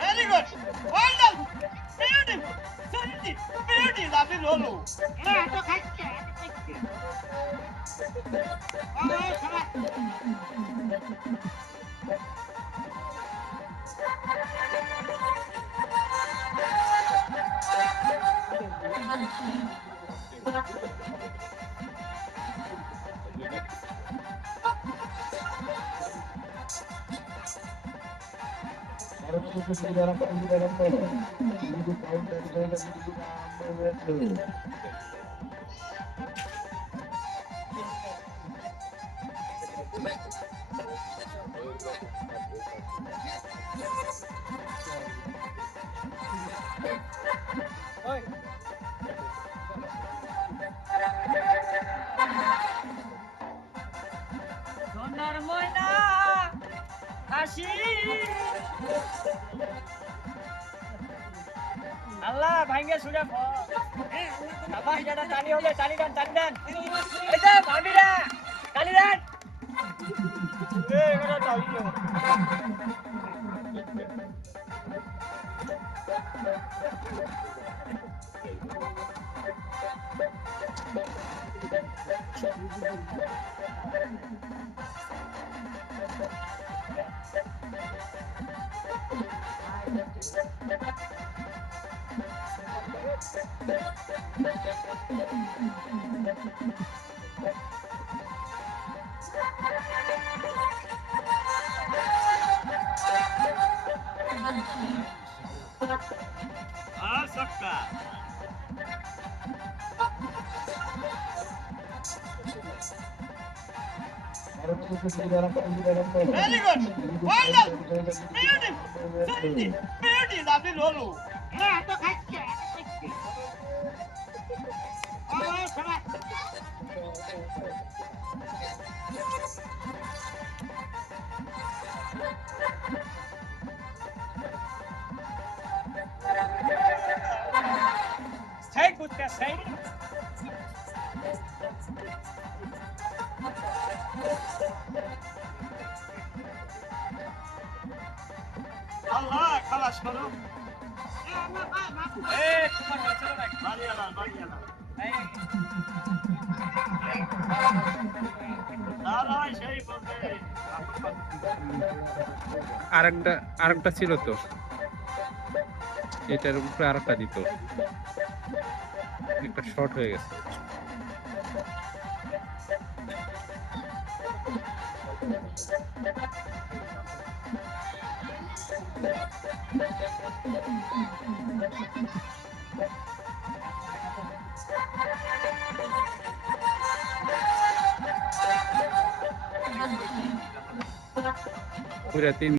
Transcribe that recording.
Very good. Well done. Beautiful. Certainly. Beauty. Lovely Lolo. Yeah, to catch it. Oh, come on. সোনার ময়না হাসি আল্লাহ ভাঙ্গে ছুড়ে আবার যারা তালি হবে তালি দেন এই যে ভাবিরা তালি দেন এখানে তালি দেন Asaka. Very good. Well done. Beautiful. Certainly. Beauty. Lovely Lolo. Yeah, to catch it. Oh, come on. Stay good, stay. Allah, kalas karo. তোমার কাছে রাখ বাড়িয়ালা দাদা সেই বলতে আরেকটা ছিল তো, এটার উপরে আরেকটা দিত, একটা শর্ট হয়ে গেছে। পুরা 3